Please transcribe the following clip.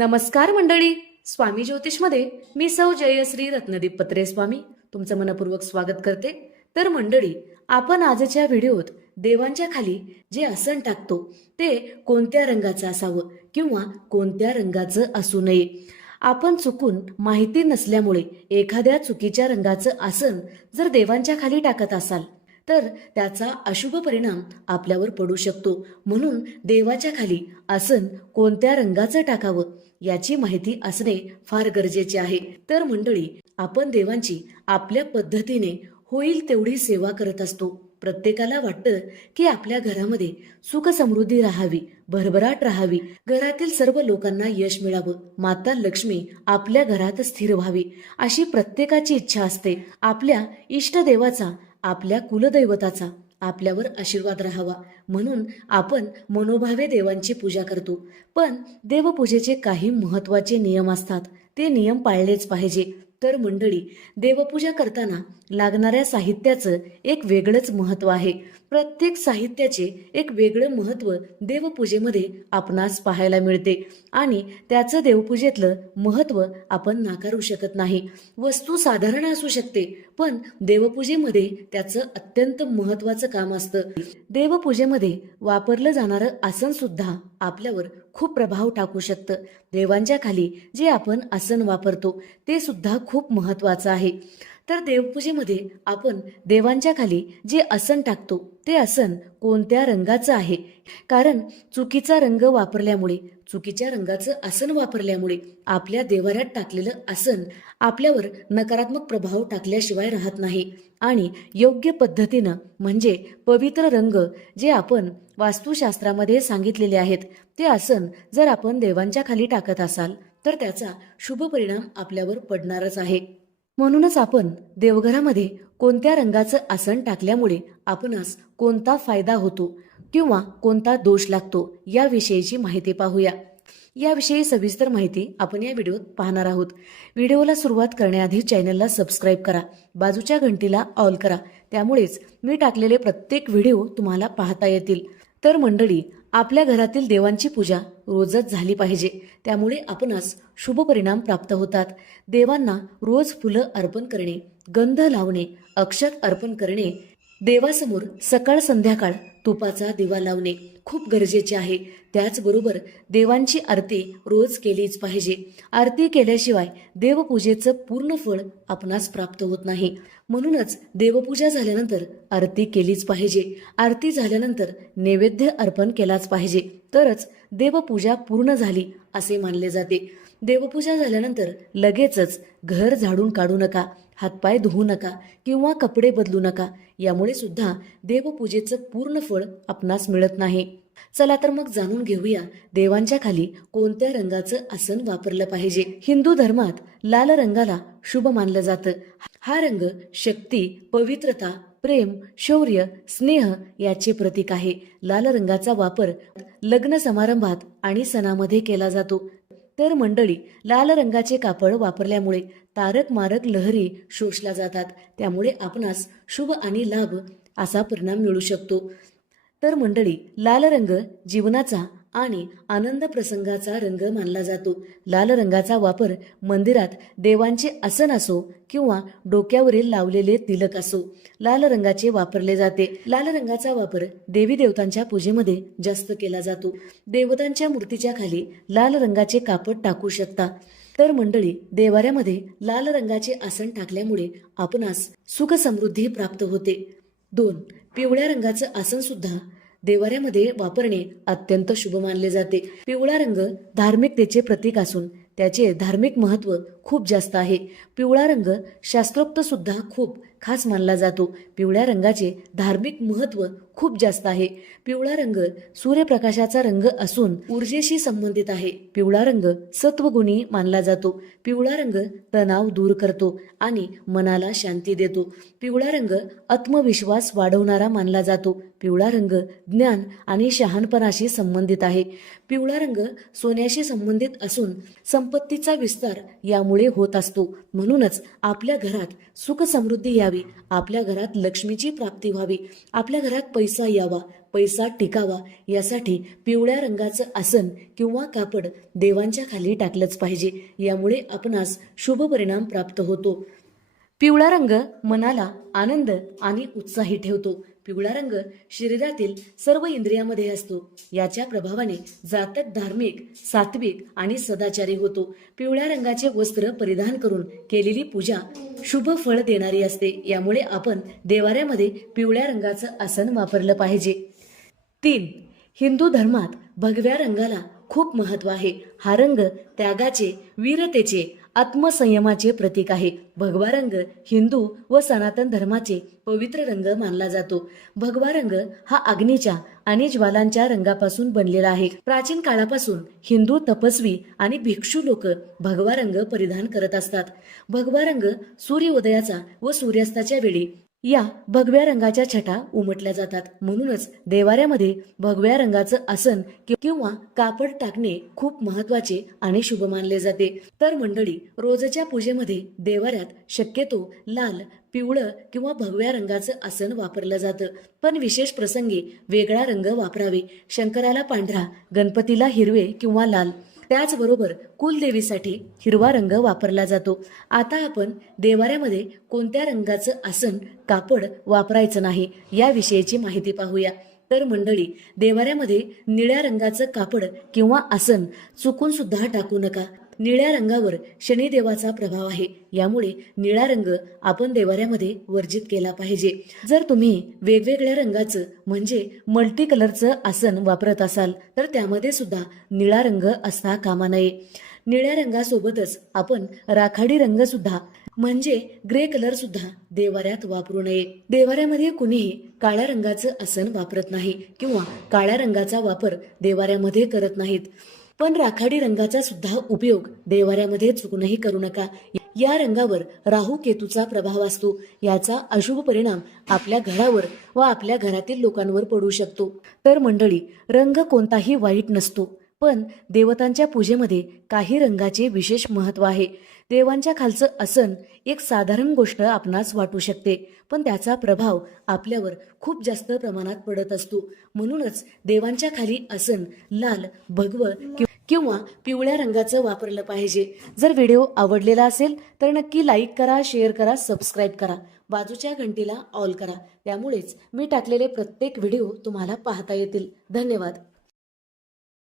नमस्कार मंडळी स्वामी ज्योतिषमध्ये मी सौ जयश्री रत्नदीप पत्रे स्वामी तुमचं मनपूर्वक स्वागत करते तर मंडळी आपण आजच्या व्हिडिओत देवांच्या खाली जे आसन टाकतो ते कोणत्या रंगाचं असावं किंवा कोणत्या रंगाचं असू नये आपण चुकून माहिती नसल्यामुळे एखाद्या चुकीच्या रंगाचं आसन जर देवांच्या खाली टाकत असाल तर त्याचा अशुभ परिणाम आपल्यावर पडू शकतो म्हणून देवाच्या खाली आसन कोणत्या रंगाचं टाकावं याची माहिती असणे फार गरजेचे आहे तर मंडळी आपण देवांची आपल्या पद्धतीने होईल तेवढी सेवा करत असतो प्रत्येकाला वाटतं की आपल्या घरामध्ये सुख समृद्धी राहावी भरभराट राहावी घरातील सर्व लोकांना यश मिळावं माता लक्ष्मी आपल्या घरात स्थिर व्हावी अशी प्रत्येकाची इच्छा असते आपल्या इष्टदेवाचा आपल्या कुलदैवताचा आपल्यावर आशीर्वाद राहावा म्हणून आपण मनोभावे देवांची पूजा करतो पण देवपूजेचे काही महत्त्वाचे नियम असतात ते नियम पाळलेच पाहिजे तर मंडळी देवपूजा करताना लागणाऱ्या साहित्याचं एक वेगळंच महत्त्व आहे प्रत्येक साहित्याचे एक वेगळं महत्त्व देवपूजेमध्ये आपणास पाहायला मिळते आणि त्याचं देवपूजेतलं महत्त्व आपण नाकारू शकत नाही वस्तू साधारण असू शकते पण देवपूजेमध्ये त्याचं अत्यंत महत्त्वाचं काम असतं देवपूजेमध्ये वापरलं जाणारं आसनसुद्धा आपल्यावर खूप प्रभाव टाकू शकतं देवांच्या खाली जे आपण आसन वापरतो ते सुद्धा खूप महत्त्वाचं आहे तर देवपूजेमध्ये आपण देवांच्या खाली जे आसन टाकतो ते आसन कोणत्या रंगाचं आहे कारण चुकीचा रंग वापरल्यामुळे चुकीच्या रंगाचं आसन वापरल्यामुळे आपल्या देवाऱ्यात टाकलेलं आसन आपल्यावर नकारात्मक प्रभाव टाकल्याशिवाय राहत नाही आणि योग्य पद्धतीनं म्हणजे पवित्र रंग जे आपण वास्तुशास्त्रामध्ये सांगितलेले आहेत ते आसन जर आपण देवांच्या खाली टाकत असाल तर त्याचा शुभ परिणाम आपल्यावर पडणारच आहे म्हणूनच आपण देवघरामध्ये कोणत्या रंगाचं आसन टाकल्यामुळे आपणास कोणता फायदा होतो किंवा कोणता दोष लागतो याविषयीची माहिती पाहूया याविषयी सविस्तर माहिती आपण या व्हिडिओत पाहणार आहोत व्हिडिओला सुरुवात करण्याआधी चॅनलला सबस्क्राईब करा बाजूच्या घंटीला ऑल करा त्यामुळेच मी टाकलेले प्रत्येक व्हिडिओ तुम्हाला पाहता येतील तर मंडळी आपल्या घरातील देवांची पूजा रोजच झाली पाहिजे त्यामुळे आपणास शुभ परिणाम प्राप्त होतात देवांना रोज फुलं अर्पण करणे गंध लावणे अक्षत अर्पण करणे देवासमोर सकाळ संध्याकाळ तुपाचा दिवा लावणे खूप गरजेचे आहे त्याचबरोबर देवांची आरती रोज केलीच पाहिजे आरती केल्याशिवाय देवपूजेचं पूर्ण फळ आपणास प्राप्त होत नाही म्हणूनच देवपूजा झाल्यानंतर आरती केलीच पाहिजे आरती झाल्यानंतर नैवेद्य अर्पण केलाच पाहिजे तरच देवपूजा पूर्ण झाली असे मानले जाते देवपूजा झाल्यानंतर लगेचच घर झाडून काढू नका हातपाय धुवू नका किंवा कपडे बदलू नका यामुळे सुद्धा देवपूजेचं पूर्ण फळ आपणास मिळत नाही चला तर मग जाणून घेऊया देवांच्या खाली कोणत्या रंगाचं आसन वापरलं पाहिजे हिंदू धर्मात लाल रंगाला शुभ मानलं जातं हा रंग शक्ती पवित्रता प्रेम शौर्य स्नेह याचे प्रतीक आहे लाल रंगाचा वापर लग्न समारंभात आणि सणामध्ये केला जातो तर मंडळी लाल रंगाचे कापड वापरल्यामुळे तारक मारक लहरी शोषल्या जातात त्यामुळे आपणास शुभ आणि लाभ असा परिणाम मिळू शकतो तर मंडळी लाल रंग जीवनाचा आणि आनंद प्रसंगाचा रंग मानला जातो लाल रंगाचा वापर मंदिरात देवांचे आसन असो किंवा डोक्यावरील लावलेले तिलक असो लाल रंगाचे वापरले जाते लाल रंगाचा वापर देवी देवतांच्या पूजेमध्ये जास्त केला जातो देवतांच्या मूर्तीच्या खाली लाल रंगाचे कापड टाकू शकता तर मंडळी देवाऱ्यामध्ये लाल रंगाचे आसन टाकल्यामुळे आपणास सुख समृद्धी प्राप्त होते दोन पिवळ्या रंगाचं आसन सुद्धा देवाऱ्यामध्ये वापरणे अत्यंत शुभ मानले जाते पिवळा रंग धार्मिकतेचे प्रतीक असून त्याचे धार्मिक महत्त्व खूप जास्त आहे पिवळा रंग शास्त्रोक्तसुद्धा खूप खास मानला जातो पिवळ्या रंगाचे धार्मिक महत्त्व खूप जास्त आहे पिवळा रंग सूर्यप्रकाशाचा रंग असून ऊर्जेशी संबंधित आहे पिवळा रंग सत्वगुणी मानला जातो पिवळा रंग तणाव दूर करतो आणि मनाला शांती देतो पिवळा रंग आत्मविश्वास वाढवणारा मानला जातो पिवळा रंग ज्ञान आणि शहाणपणाशी संबंधित आहे पिवळा रंग सोन्याशी संबंधित असून संपत्तीचा विस्तार यामुळे होत असतो म्हणूनच आपल्या घरात सुख समृद्धी यावी आपल्या घरात लक्ष्मीची प्राप्ती व्हावी आपल्या घरात पैसा यावा पैसा टिकावा यासाठी पिवळ्या रंगाचं आसन किंवा कापड देवांच्या खाली टाकलंच पाहिजे यामुळे आपणास शुभ परिणाम प्राप्त होतो पिवळा रंग मनाला आनंद आणि उत्साही ठेवतो पिवळा रंग शरीरातील सर्व इंद्रियामध्ये असतो याच्या प्रभावाने जातक धार्मिक सात्विक आणि सदाचारी होतो पिवळ्या रंगाचे वस्त्र परिधान करून केलेली पूजा शुभ फळ देणारी असते यामुळे आपण देवाऱ्यामध्ये पिवळ्या रंगाचं आसन वापरलं पाहिजे तीन हिंदू धर्मात भगव्या रंगाला खूप महत्व आहे हा रंग त्यागाचे वीरतेचे आत्मसंयमाचे प्रतीक आहे भगवा रंग हिंदू व सनातन धर्माचे पवित्र रंग मानला जातो भगवा रंग हा अग्नीच्या आणि ज्वालांच्या रंगापासून बनलेला आहे प्राचीन काळापासून हिंदू तपस्वी आणि भिक्षू लोक भगवा रंग परिधान करत असतात भगवा रंग सूर्योदयाचा व सूर्यास्ताच्या वेळी या भगव्या रंगाच्या छटा उमटल्या जातात म्हणूनच देवाऱ्यामध्ये भगव्या रंगाचं आसन किंवा कापड टाकणे खूप महत्वाचे आणि शुभ मानले जाते तर मंडळी रोजच्या पूजेमध्ये देवाऱ्यात शक्यतो लाल पिवळं किंवा भगव्या रंगाचं आसन वापरलं जातं पण विशेष प्रसंगी वेगळा रंग वापरावे शंकराला पांढरा गणपतीला हिरवे किंवा लाल त्याचबरोबर कुलदेवीसाठी हिरवा रंग वापरला जातो आता आपण देवाऱ्यामध्ये कोणत्या रंगाचं आसन कापड वापरायचं नाही याविषयीची माहिती पाहूया तर मंडळी देवाऱ्यामध्ये निळ्या रंगाचं कापड किंवा आसन चुकून सुद्धा टाकू नका निळ्या रंगावर शनिदेवाचा प्रभाव आहे यामुळे निळा रंग आपण देवाऱ्यामध्ये वर्जित केला पाहिजे जर तुम्ही वेगवेगळ्या रंगाचं म्हणजे मल्टी कलरचं आसन वापरत असाल तर त्यामध्ये सुद्धा निळा रंग असा कामा नये निळ्या रंगासोबतच आपण राखाडी रंग सुद्धा म्हणजे ग्रे कलर सुद्धा देवाऱ्यात वापरू नये देवाऱ्यामध्ये कुणीही काळ्या रंगाचं आसन वापरत नाही किंवा काळ्या रंगाचा वापर देवाऱ्यामध्ये करत नाहीत पण राखाडी रंगाचा सुद्धा उपयोग देवाऱ्यामध्ये चुकूनही करू नका या रंगावर राहू केतूचा प्रभाव असतो याचा अशुभ परिणाम आपल्या घरावर व आपल्या घरातील लोकांवर पडू शकतो तर मंडळी रंग कोणताही वाईट नसतो पण देवतांच्या पूजेमध्ये काही रंगाचे विशेष महत्व आहे देवांच्या खालचं आसन एक साधारण गोष्ट आपणास वाटू शकते पण त्याचा प्रभाव आपल्यावर खूप जास्त प्रमाणात पडत असतो म्हणूनच देवांच्या खाली आसन लाल भगव किंवा पिवळ्या रंगाचं वापरलं पाहिजे जर व्हिडिओ आवडलेला असेल तर नक्की लाईक करा शेअर करा सबस्क्राईब करा बाजूच्या घंटीला ऑल करा त्यामुळेच मी टाकलेले प्रत्येक व्हिडिओ तुम्हाला पाहता येतील धन्यवाद